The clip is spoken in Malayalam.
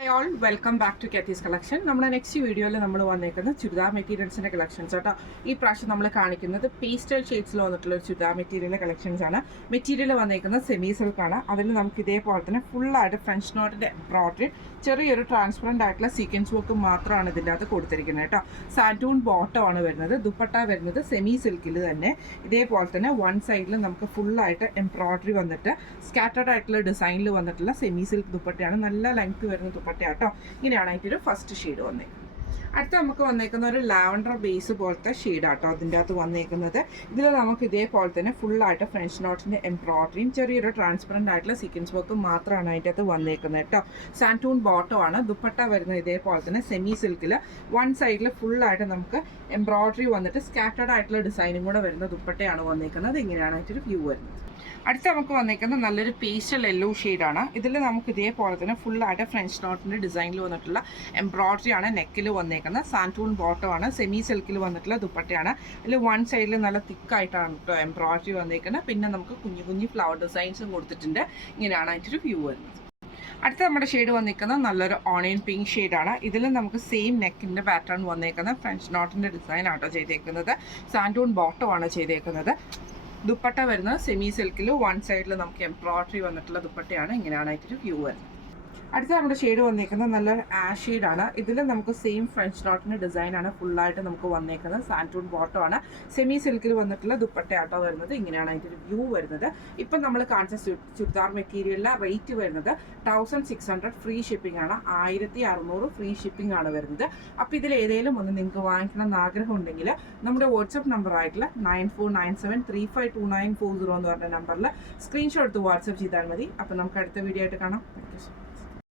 Hi all, welcome back to Kathy's collection. നമ്മുടെ നെക്സ്റ്റ് വീഡിയോയിൽ നമ്മൾ വന്നേക്കുന്നത് ചുരിദാർ മെറ്റീരിയൽസിൻ്റെ കളക്ഷൻസ് കേട്ടോ. ഈ പ്രാവശ്യം നമ്മൾ കാണിക്കുന്നത് പേസ്റ്റൽ ഷെയ്ഡ്സിൽ വന്നിട്ടുള്ള ഒരു ചുരിദാർ മെറ്റീരിയലിൻ്റെ കളക്ഷൻസ് ആണ്. മെറ്റീരിയൽ വന്നേക്കുന്നത് സെമി സിൽക്കാണ്. അതിൽ നമുക്ക് ഇതേപോലെ തന്നെ ഫുള്ളായിട്ട് ഫ്രഞ്ച് നോട്ടിൻ്റെ എംബ്രോയിഡറി ചെറിയൊരു ട്രാൻസ്പെറൻ്റ് ആയിട്ടുള്ള സീക്വൻസ് വർക്ക് മാത്രമാണ് ഇതിൻ്റെ അകത്ത് കൊടുത്തിരിക്കുന്നത് കേട്ടോ. സാറ്റൂൺ ബോട്ടം ആണ് വരുന്നത്. ദുപ്പട്ട വരുന്നത് സെമി സിൽക്കിൽ തന്നെ. ഇതേപോലെ തന്നെ വൺ സൈഡിൽ നമുക്ക് ഫുള്ളായിട്ട് എംബ്രോയിഡറി വന്നിട്ട് സ്കാറ്റേഡ് ആയിട്ടുള്ള ഡിസൈനിൽ വന്നിട്ടുള്ള സെമി സിൽക്ക് ദുപ്പട്ടയാണ്. നല്ല ലെങ്ത് വരുന്ന ദുപ്പട്ട കേട്ടോ. ഇങ്ങനെയാണ് അതിൻ്റെ ഫസ്റ്റ് ഷെയ്ഡ് വന്നേക്കുന്നത്. അടുത്ത നമുക്ക് വന്നേക്കുന്ന ഒരു ലാവൻഡർ ബേസ് പോലത്തെ ഷെയ്ഡാട്ടോ അതിൻ്റെ അകത്ത് വന്നേക്കുന്നത്. ഇതിൽ നമുക്ക് ഇതേപോലെ തന്നെ ഫുള്ളായിട്ട് ഫ്രഞ്ച് നോട്ടിൻ്റെ എംബ്രോയിഡറിയും ചെറിയൊരു ട്രാൻസ്പെറൻ്റ് ആയിട്ടുള്ള സീക്വൻസ് വർക്കും മാത്രമാണ് അതിൻ്റെ അകത്ത് വന്നേക്കുന്നത് കേട്ടോ. സാൻറ്റൂൺ ബോട്ടം ആണ്. ദുപ്പട്ട വരുന്നത് ഇതേപോലെ തന്നെ സെമി സിൽക്കിൽ വൺ സൈഡിൽ ഫുള്ളായിട്ട് നമുക്ക് എംബ്രോയിഡറി വന്നിട്ട് സ്കാറ്റേഡ് ആയിട്ടുള്ള ഡിസൈനും കൂടെ വരുന്ന ദുപ്പട്ടയാണ് വന്നേക്കുന്നത്. ഇങ്ങനെയാണ് അതിൻ്റെ വ്യൂ വരുന്നത്. അടുത്ത നമുക്ക് വന്നേക്കുന്നത് നല്ലൊരു പേസ്റ്റൽ യെല്ലോ ഷെയ്ഡാണ്. ഇതിൽ നമുക്ക് ഇതേപോലെ തന്നെ ഫുള്ളായിട്ട് ഫ്രഞ്ച് നോട്ടിൻ്റെ ഡിസൈനിൽ വന്നിട്ടുള്ള എംബ്രോയിഡറി ആണ് നെക്കിൽ വന്നേക്കുന്നത്. സാൻറ്റൂൺ ബോട്ടം ആണ്. സെമി സിൽക്കിൽ വന്നിട്ടുള്ള ദുപ്പട്ടയാണ്. ഇതിൽ വൺ സൈഡിൽ നല്ല തിക്കായിട്ടാണ് കേട്ടോ എംബ്രോയിഡറി വന്നേക്കുന്നത്. പിന്നെ നമുക്ക് കുഞ്ഞു കുഞ്ഞു ഫ്ലവർ ഡിസൈൻസും കൊടുത്തിട്ടുണ്ട്. ഇങ്ങനെയാണ് അതിൻ്റെ വ്യൂ വരുന്നത്. അടുത്ത നമ്മുടെ ഷെയ്ഡ് വന്നിരിക്കുന്നത് നല്ലൊരു ഓണിയൻ പിങ്ക് ഷെയ്ഡാണ്. ഇതിൽ നമുക്ക് സെയിം നെക്കിൻ്റെ പാറ്റേൺ വന്നേക്കുന്നത് ഫ്രഞ്ച് നോട്ടിൻ്റെ ഡിസൈൻ ആട്ടോ ചെയ്തേക്കുന്നത്. സാൻറ്റൂൺ ബോട്ടം ആണ് ചെയ്തേക്കുന്നത്. ദുപ്പട്ട വരുന്നത് സെമി സിൽക്കിൽ വൺ സൈഡിൽ നമുക്ക് എംബ്രോയിഡറി വന്നിട്ടുള്ള ദുപ്പട്ടയാണ്. ഇങ്ങനെയാണ് അതിൻ്റെ വ്യൂ വരുന്നത്. അടുത്ത നമ്മുടെ ഷെയ്ഡ് വന്നേക്കുന്നത് നല്ലൊരു ആഷ് ഷെയ്ഡാണ്. ഇതിൽ നമുക്ക് സെയിം ഫ്രഞ്ച് നോട്ടിൻ്റെ ഡിസൈനാണ് ഫുള്ളായിട്ട് നമുക്ക് വന്നേക്കുന്നത്. സാൻറ്റൂൺ ബോട്ടം ആണ്. സെമി സിൽക്കിൽ വന്നിട്ടുള്ള ദുപ്പട്ടയാട്ടോ വരുന്നത്. ഇങ്ങനെയാണ് അതിൻ്റെ വ്യൂ വരുന്നത്. ഇപ്പം നമ്മൾ കാണിച്ച ചുരിദാർ മെറ്റീരിയലിലെ റേറ്റ് വരുന്നത് 1600 ഫ്രീ ഷിപ്പിംഗ് ആണ്. 1600 ഫ്രീ ഷിപ്പിംഗ് ആണ് വരുന്നത്. അപ്പോൾ ഇതിൽ ഏതെങ്കിലും ഒന്ന് നിങ്ങൾക്ക് വാങ്ങിക്കണം എന്ന് ആഗ്രഹം ഉണ്ടെങ്കിൽ നമ്മുടെ വാട്സപ്പ് നമ്പർ ആയിട്ടുള്ള 9497352940 എന്ന് പറഞ്ഞ നമ്പറിൽ സ്ക്രീൻഷോട്ട് എടുത്ത് വാട്സപ്പ് ചെയ്താൽ മതി. അപ്പോൾ നമുക്ക് അടുത്ത വീഡിയോ ആയിട്ട് കാണാം. Thank you.